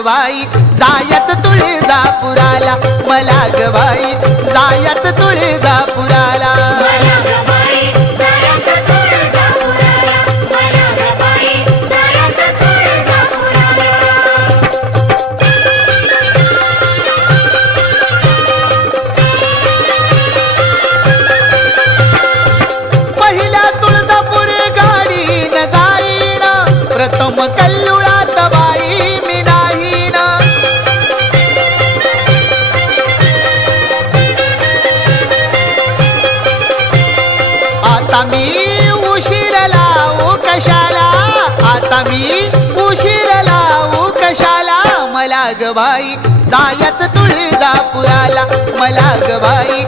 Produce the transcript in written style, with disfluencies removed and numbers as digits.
ग बाई जायत तुळजापुराला, मला ग बाई जायत तुळजापुराला. पहिल्या तुळजापुरी गाडीन जाईन, प्रथम कल्लुळात बाई मी नाहीन. आता मी उशीर लावू कशाला, आता मी उशीर लावू कशाला, मला ग बाई जायत तुळजापुराला, मला ग बाई